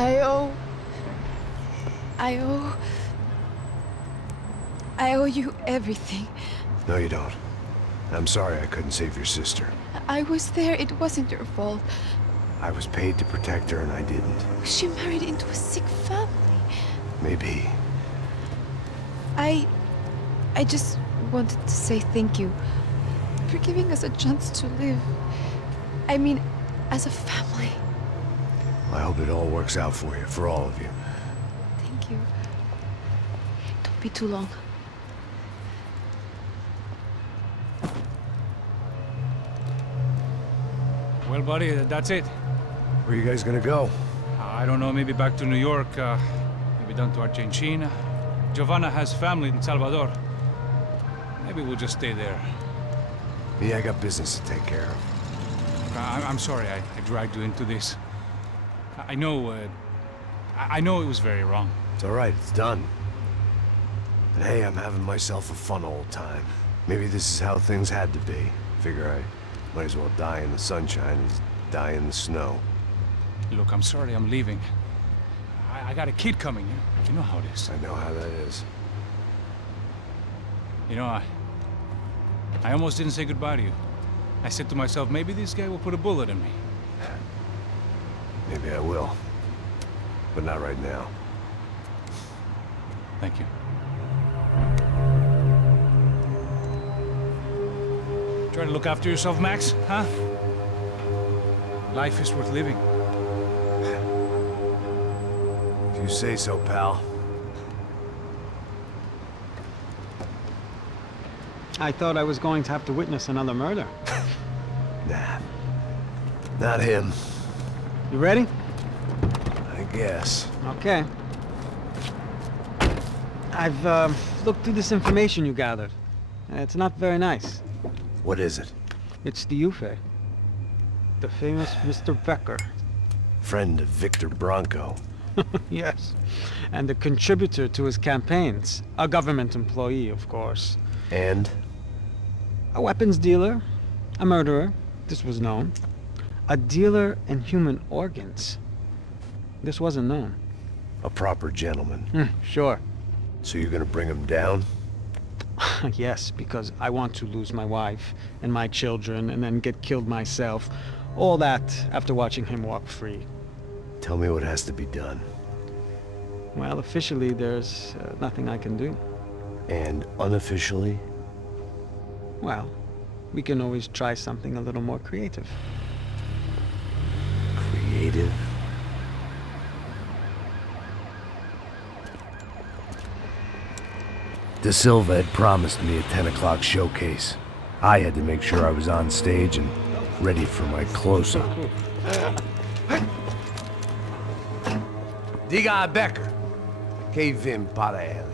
I owe... I owe you everything. No, you don't. I'm sorry I couldn't save your sister. I was there. It wasn't your fault. I was paid to protect her and I didn't. She married into a sick family. Maybe. I just wanted to say thank you for giving us a chance to live. I mean, as a family. I hope it all works out for you, for all of you. Thank you. Don't be too long. Well, buddy, that's it. Where are you guys gonna go? I don't know, maybe back to New York, maybe down to Argentina. Giovanna has family in Salvador. Maybe we'll just stay there. Me, I got business to take care of. I'm sorry I dragged you into this. I know it was very wrong. It's all right, it's done. But hey, I'm having myself a fun old time. Maybe this is how things had to be. Figure I might as well die in the sunshine as die in the snow. Look, I'm sorry I'm leaving. I got a kid coming. You know how it is. I know how that is. You know, I almost didn't say goodbye to you. I said to myself, maybe this guy will put a bullet in me. Maybe I will. But not right now. Thank you. Try to look after yourself, Max, huh? Life is worth living. If you say so, pal. I thought I was going to have to witness another murder. Nah. Not him. You ready? I guess. Okay. I've looked through this information you gathered. It's not very nice. What is it? It's the Ufe. The famous Mr. Becker. Friend of Victor Bronco. Yes. And the contributor to his campaigns. A government employee, of course. And? A weapons dealer. A murderer. This was known. A dealer in human organs. This wasn't known. A proper gentleman. Sure. So you're gonna bring him down? Yes, because I want to lose my wife and my children and then get killed myself. All that after watching him walk free. Tell me what has to be done. Well, officially, there's nothing I can do. And unofficially? Well, we can always try something a little more creative. Creative? De Silva had promised me a 10 o'clock showcase. I had to make sure I was on stage and ready for my close-up. Diga a Becker. Que vim para ele.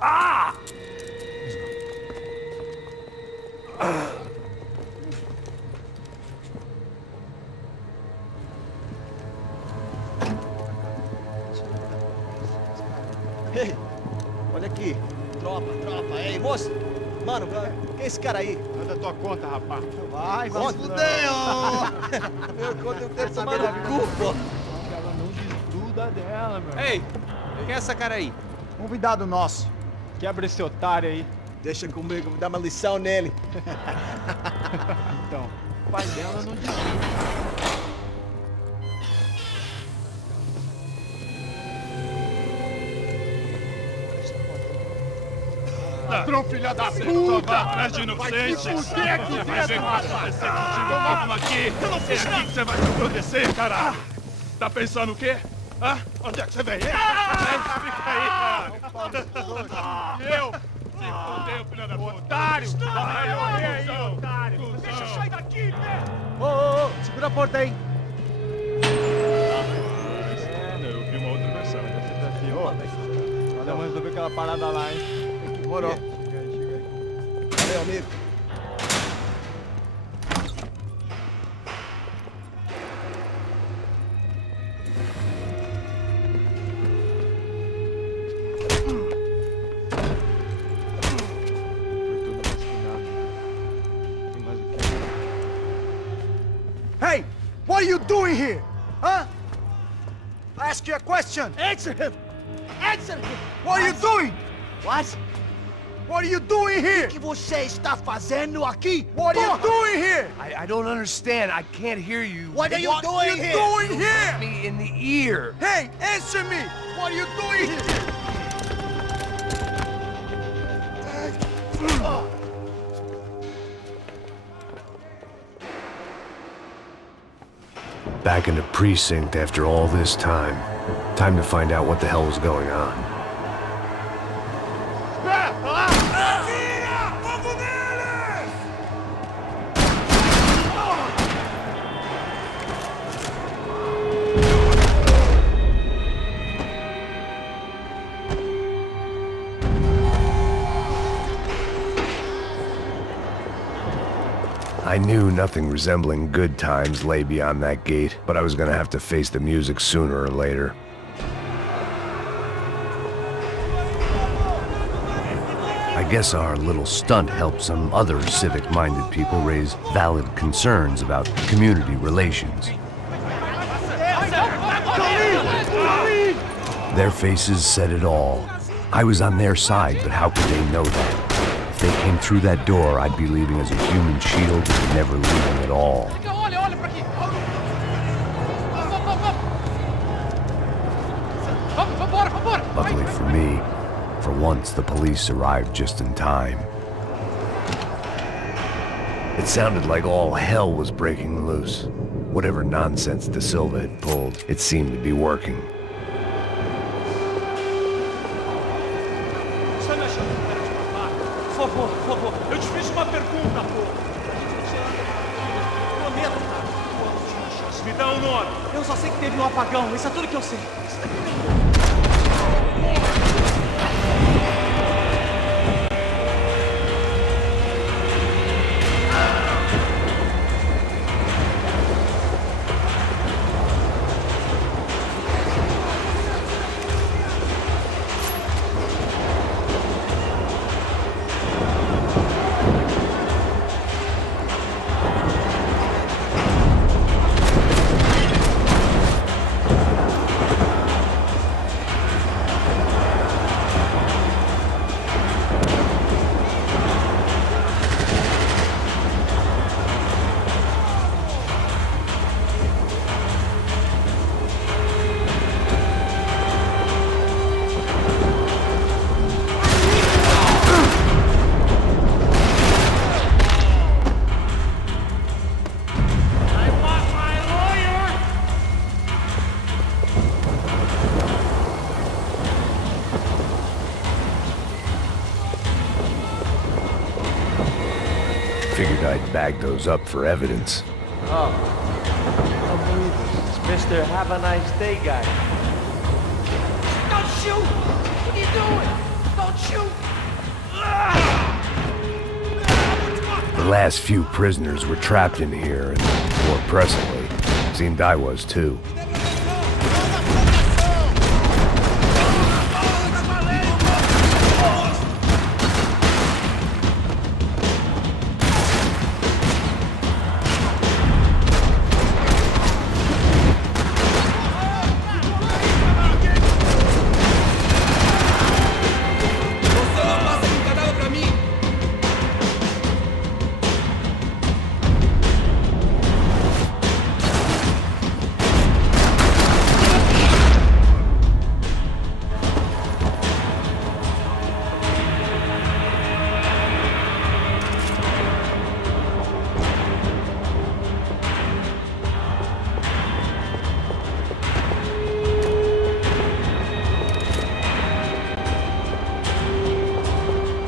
Ah! Ei, olha aqui. Tropa. Ei, moço. Mano, quem é esse cara aí? Manda tua conta, rapaz. Vai, fudeu! Meu conta, eu quero tomar no cu, pô. Ela não desgruda dela, meu. Ei, quem é essa cara aí? Convidado nosso. Quebra esse otário aí. Deixa comigo, vou dar uma lição nele. Então, o pai dela não desgruda. Ladrão, filha da puta! Vai atrás de inocentes! Você vai ver o que vai acontecer contigo mesmo aqui! É aqui que você vai se acontecer, cara! Tá pensando o quê? Hã? Onde é que você vem? Fica aí, cara! Eu? Se fodeu, filha da puta! Otário! Vai morrer aí, otário! Deixa eu sair daqui, né? Ô, segura a porta aí. Eu vi uma outra versão. Vamos resolver aquela parada lá, hein? Demorou. Chega aí. Valeu, amigo. Hey! doing here? Huh? I ask you a question. Answer him! Answer him! What are you doing? What? What are you doing here? O que você está fazendo aqui? What are you doing here? I don't understand. I can't hear you. What are you doing here? What are you doing here? Me in the ear. Hey, answer me! What are you doing here? Back in the precinct after all this time. Time to find out what the hell was going on. I knew nothing resembling good times lay beyond that gate, but I was gonna have to face the music sooner or later. I guess our little stunt helped some other civic-minded people raise valid concerns about community relations. Their faces said it all. I was on their side, but how could they know that? If they came through that door, I'd be leaving as a human shield and never leaving at all. Luckily for me, for once the police arrived just in time. It sounded like all hell was breaking loose. Whatever nonsense De Silva had pulled, it seemed to be working. Por favor, eu te fiz uma pergunta, pô. Prometo, cara. Me dá um nome. Eu só sei que teve um apagão, isso é tudo que eu sei. Figured I'd bag those up for evidence. Oh, unbelievable. It's Mr. Have a Nice Day guy. Don't shoot! What are you doing? Don't shoot! The last few prisoners were trapped in here, and more presently, seemed I was too.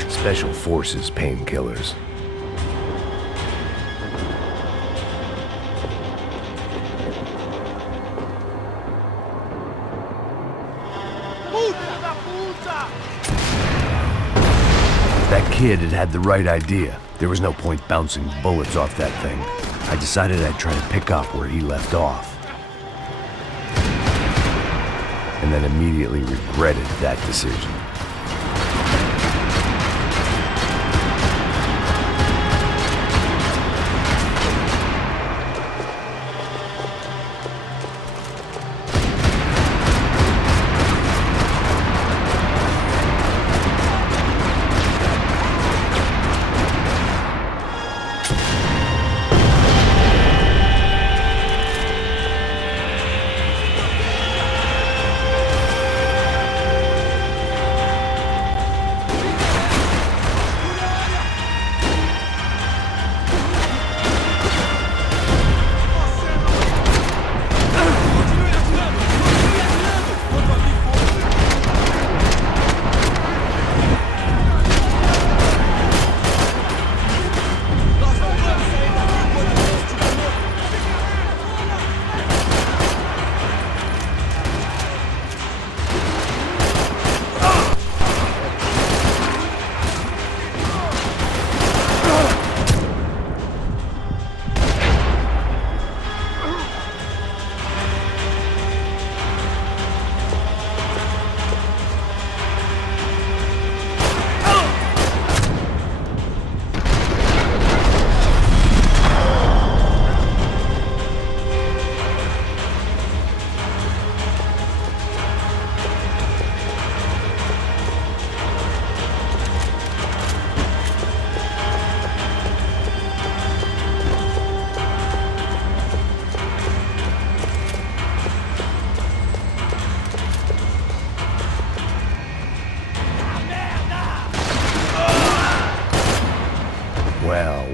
Special Forces painkillers. That kid had had the right idea. There was no point bouncing bullets off that thing. I decided I'd try to pick up where he left off. And then immediately regretted that decision.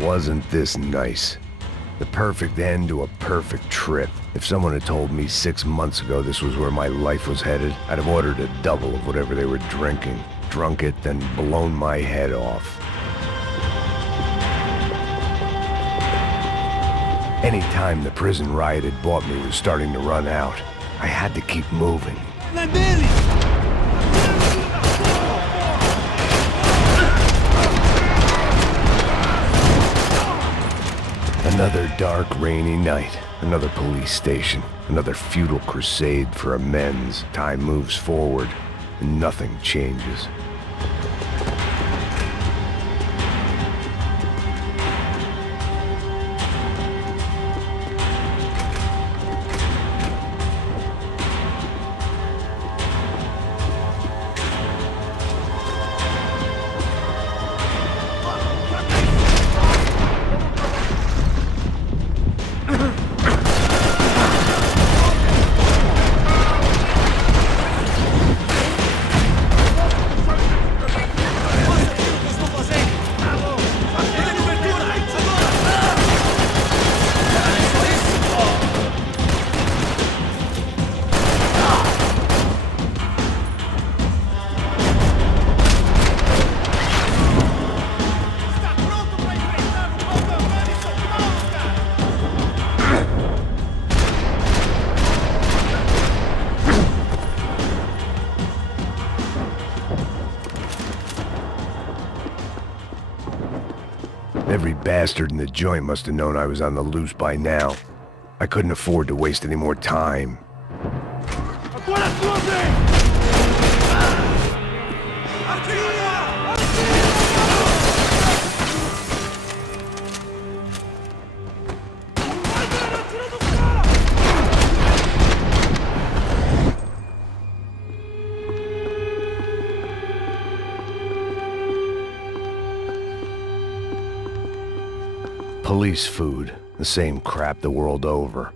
wasn't this nice? The perfect end to a perfect trip. If someone had told me 6 months ago this was where my life was headed, I'd have ordered a double of whatever they were drinking, drunk it, then blown my head off. Any time the prison riot had bought me was starting to run out. I had to keep moving. Another dark, rainy night. Another police station. Another futile crusade for amends. Time moves forward, and nothing changes. Every bastard in the joint must have known I was on the loose by now. I couldn't afford to waste any more time. Police food, the same crap the world over.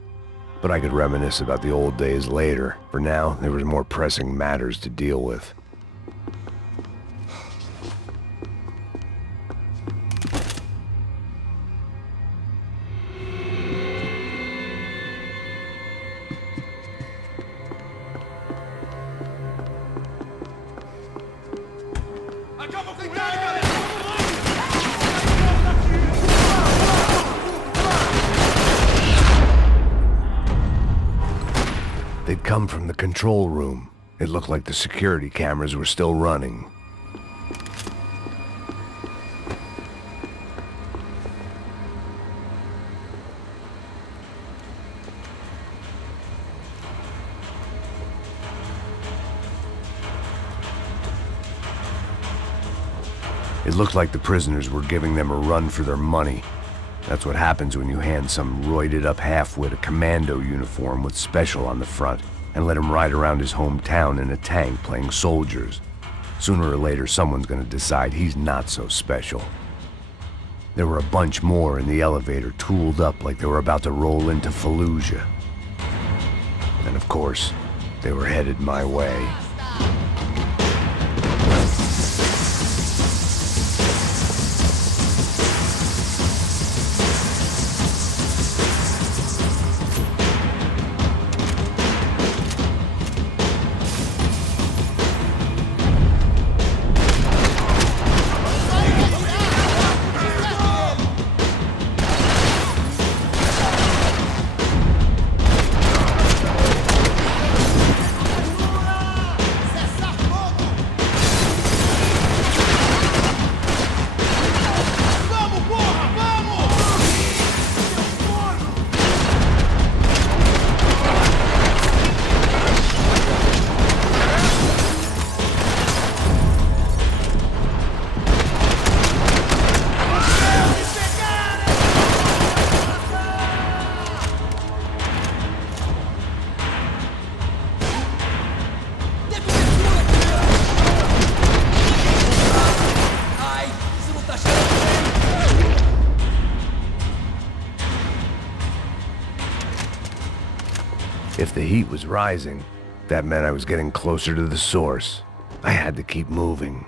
But I could reminisce about the old days later. For now, there was more pressing matters to deal with. They'd come from the control room. It looked like the security cameras were still running. It looked like the prisoners were giving them a run for their money. That's what happens when you hand some roided-up halfwit a commando uniform with special on the front and let him ride around his hometown in a tank playing soldiers. Sooner or later, someone's gonna decide he's not so special. There were a bunch more in the elevator, tooled up like they were about to roll into Fallujah. And of course, they were headed my way. If the heat was rising, that meant I was getting closer to the source. I had to keep moving.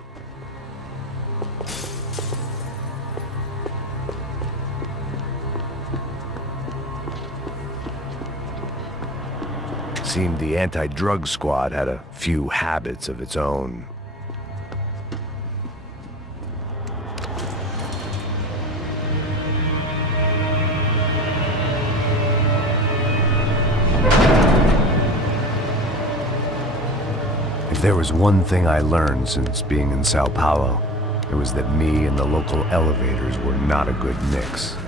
seemed the anti-drug squad had a few habits of its own. If there was one thing I learned since being in Sao Paulo, it was that me and the local elevators were not a good mix.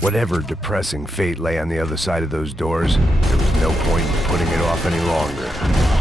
Whatever depressing fate lay on the other side of those doors, there was no point in putting it off any longer.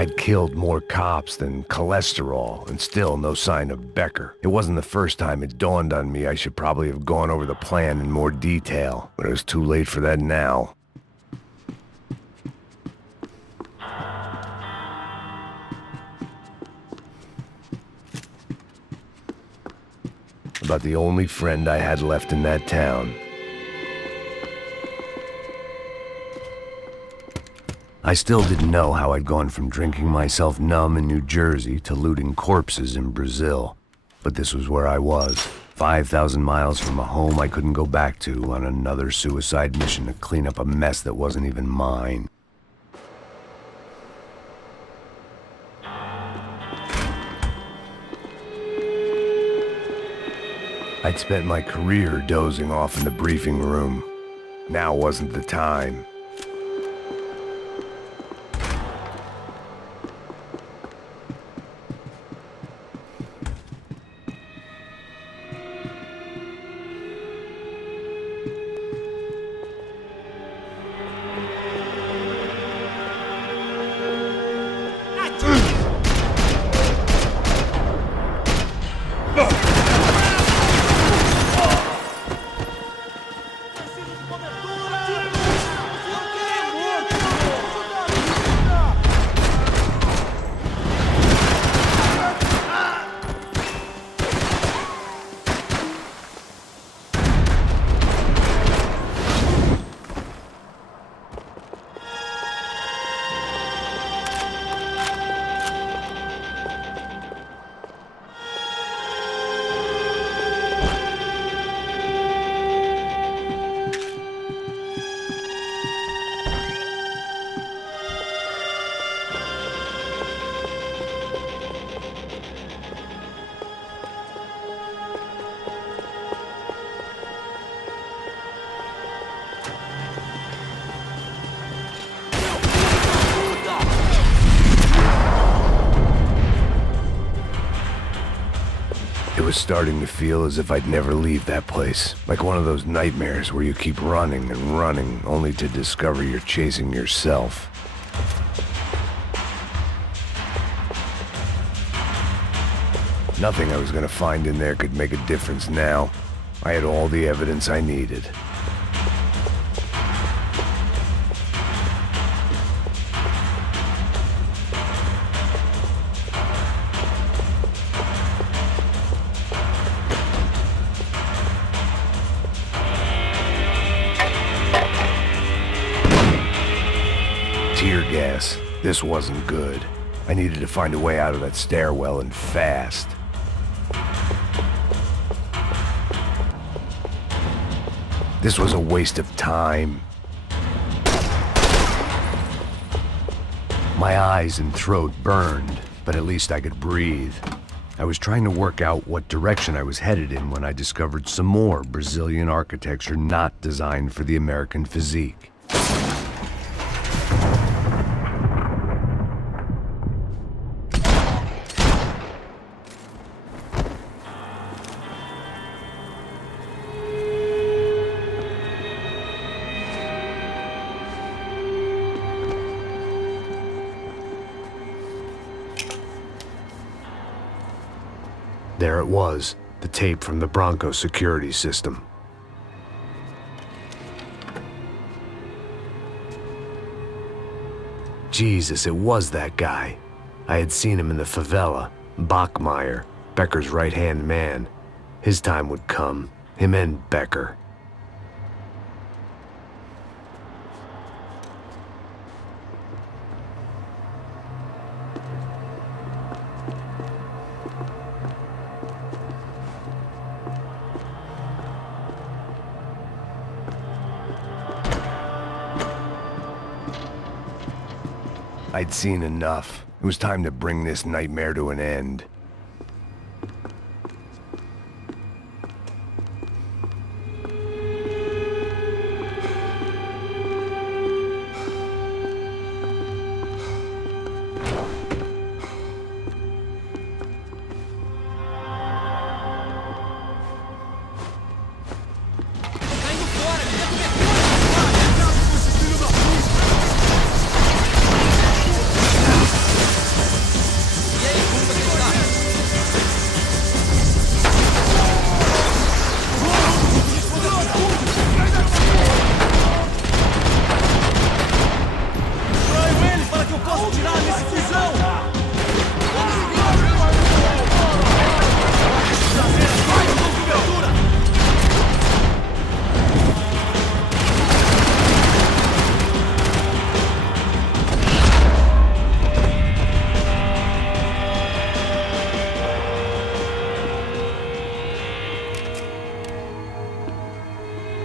I'd killed more cops than cholesterol, and still no sign of Becker. It wasn't the first time it dawned on me I should probably have gone over the plan in more detail, but it was too late for that now. About the only friend I had left in that town. I still didn't know how I'd gone from drinking myself numb in New Jersey to looting corpses in Brazil. But this was where I was, 5,000 miles from a home I couldn't go back to, on another suicide mission to clean up a mess that wasn't even mine. I'd spent my career dozing off in the briefing room. Now wasn't the time. It was starting to feel as if I'd never leave that place. Like one of those nightmares where you keep running and running, only to discover you're chasing yourself. Nothing I was gonna find in there could make a difference now. I had all the evidence I needed. guess. This wasn't good. I needed to find a way out of that stairwell and fast. This was a waste of time. My eyes and throat burned, but at least I could breathe. I was trying to work out what direction I was headed in when I discovered some more Brazilian architecture not designed for the American physique. There it was, the tape from the Bronco security system. Jesus, it was that guy. I had seen him in the favela, Bachmeyer, Becker's right-hand man. His time would come, him and Becker. I'd seen enough. It was time to bring this nightmare to an end.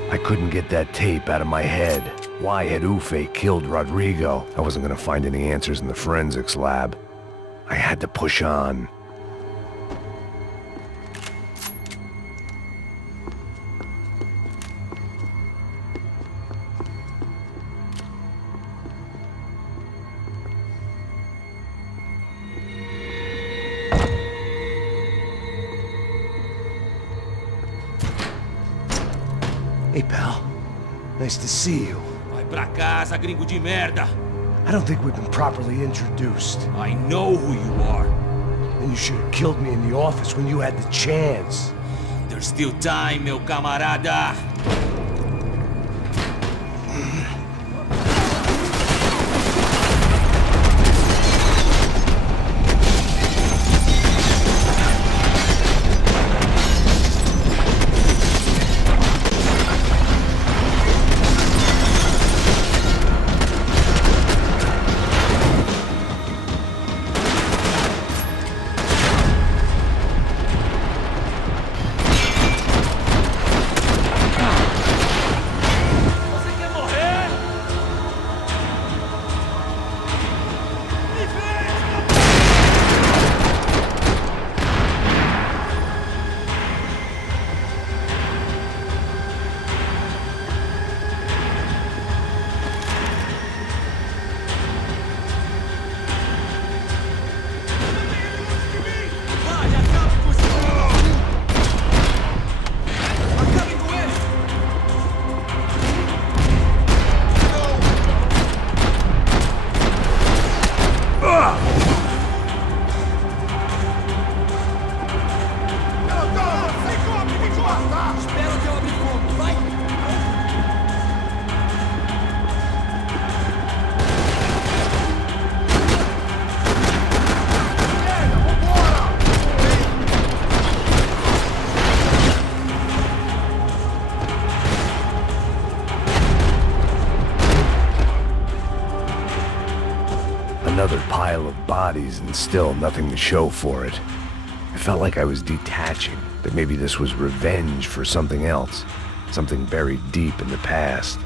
I couldn't get that tape out of my head. Why had Ufe killed Rodrigo? I wasn't gonna find any answers in the forensics lab. I had to push on. Hey, pal. Nice to see you. Vai pra casa, gringo de merda! I don't think we've been properly introduced. I know who you are. And you should have killed me in the office when you had the chance. There's still time, meu camarada! bodies and still nothing to show for it. I felt like I was detaching, that maybe this was revenge for something else, something buried deep in the past.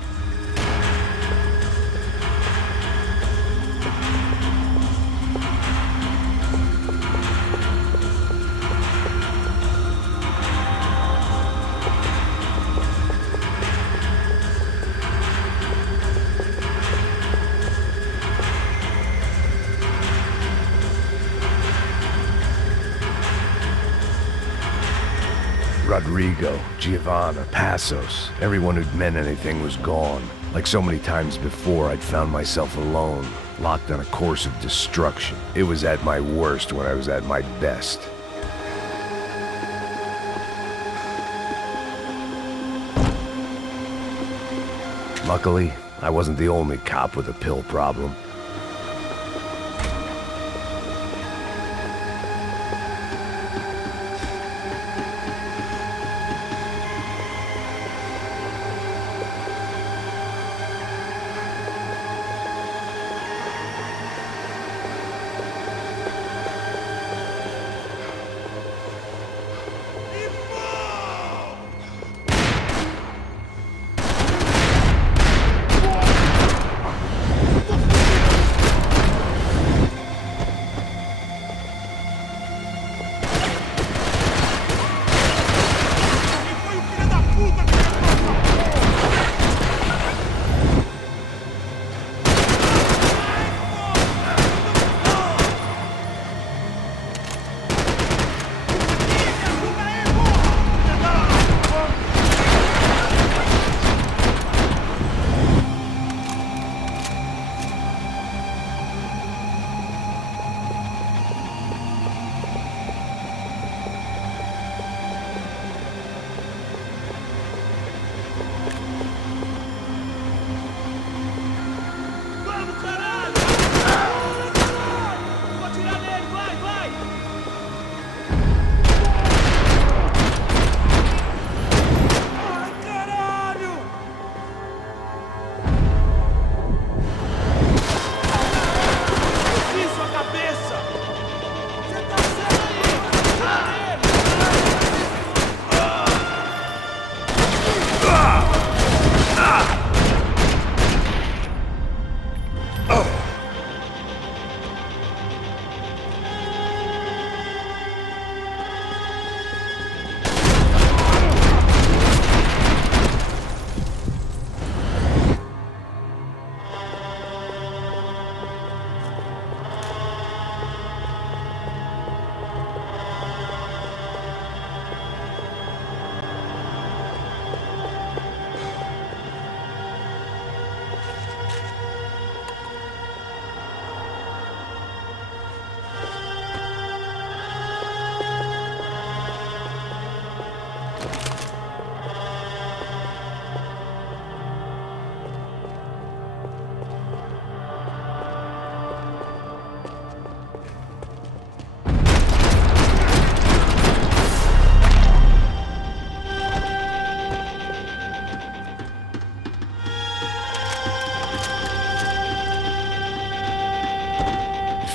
Rodrigo, Giovanna, Passos, everyone who'd meant anything was gone. Like so many times before, I'd found myself alone, locked on a course of destruction. It was at my worst when I was at my best. Luckily, I wasn't the only cop with a pill problem.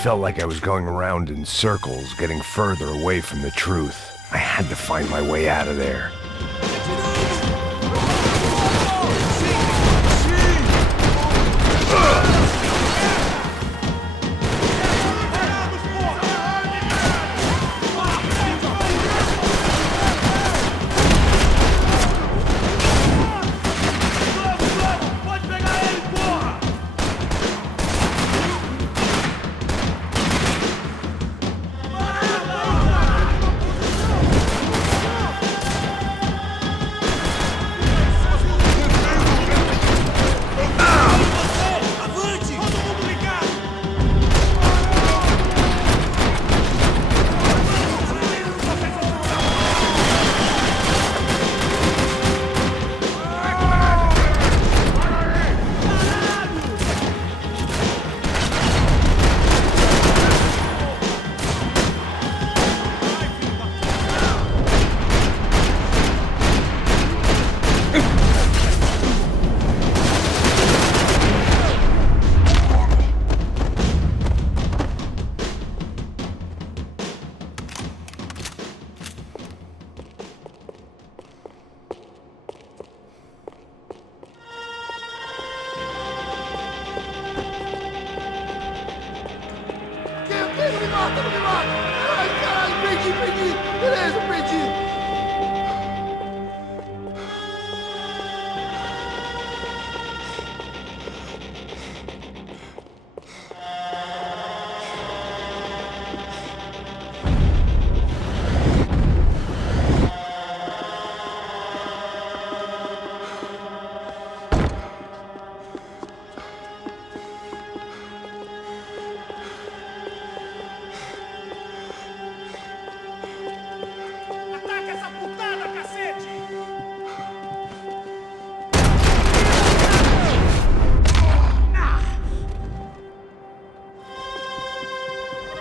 Felt like I was going around in circles, getting further away from the truth. I had to find my way out of there.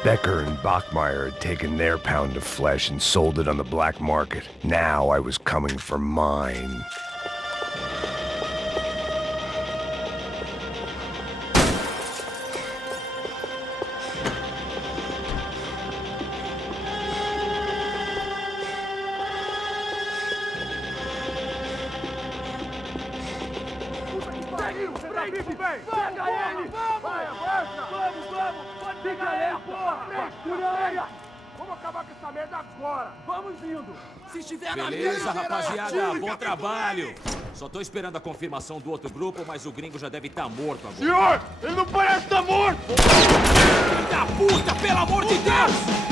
Becker and Bachmeyer had taken their pound of flesh and sold it on the black market. Now I was coming for mine. Beleza, rapaziada, bom trabalho. Só tô esperando a confirmação do outro grupo, mas o gringo já deve estar morto agora. Senhor, ele não parece estar morto! Filho da puta, pelo amor de Deus!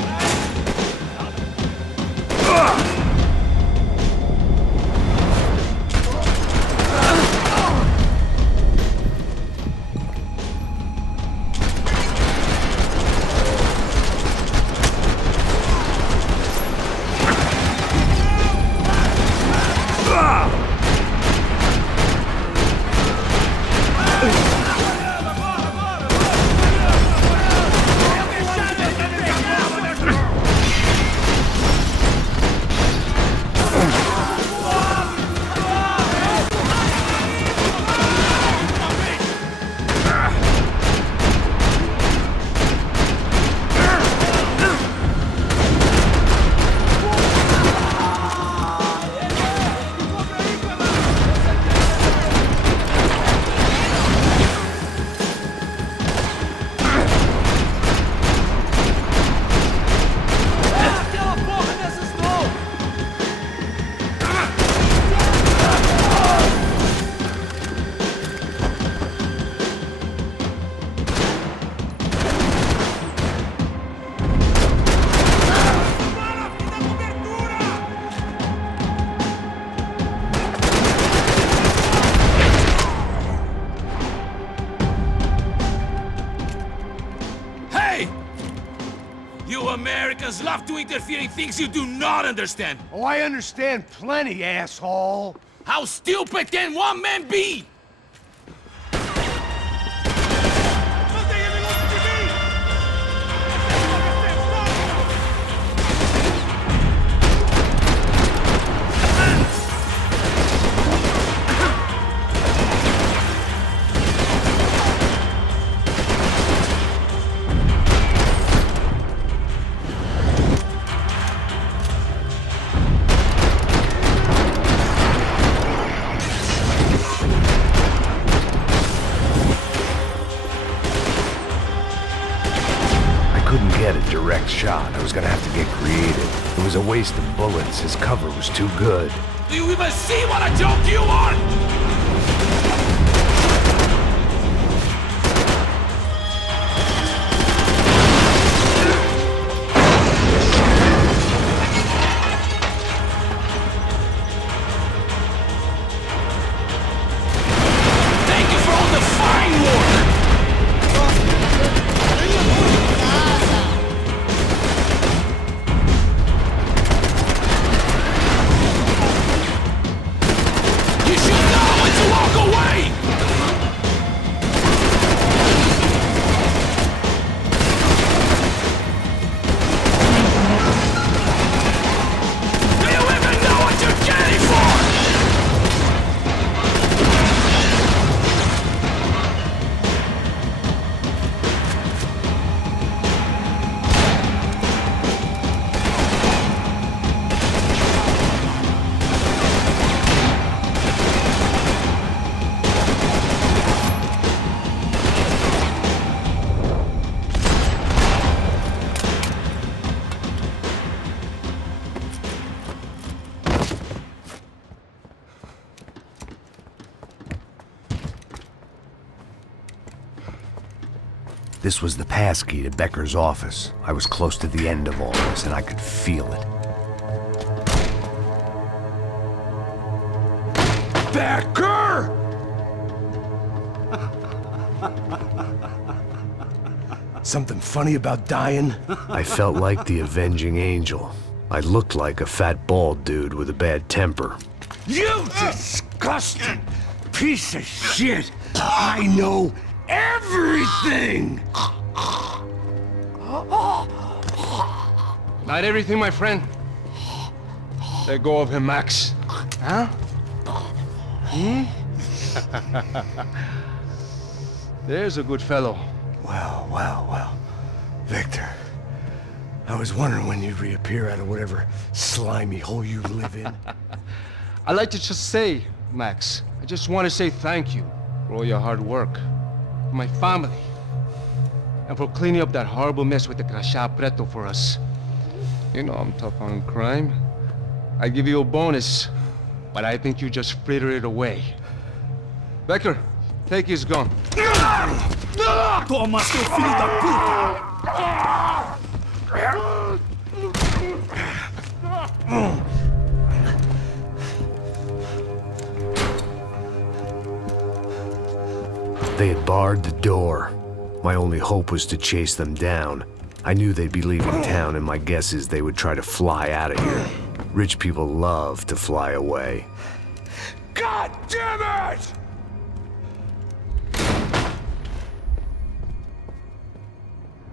Americans love to interfere in things you do not understand. Oh, I understand plenty, asshole. How stupid can one man be? Direct shot. I was gonna have to get creative. It was a waste of bullets. His cover was too good. Do you even see what a joke you are? Thank you for all the fine work. This was the passkey to Becker's office. I was close to the end of all this, and I could feel it. Becker! Something funny about dying? I felt like the avenging angel. I looked like a fat bald dude with a bad temper. You disgusting piece of shit! I know everything! Not everything, my friend. Let go of him, Max. Huh? There's a good fellow. Well. Victor, I was wondering when you'd reappear out of whatever slimy hole you live in. I'd like to just say, Max, I just want to say thank you for all your hard work, for my family, and for cleaning up that horrible mess with the Crachá Preto for us. You know I'm tough on crime. I give you a bonus, but I think you just frittered it away. Becker, take his gun. Toma, seu filho da puta! They had barred the door. My only hope was to chase them down. I knew they'd be leaving town, and my guess is they would try to fly out of here. Rich people love to fly away. God damn it!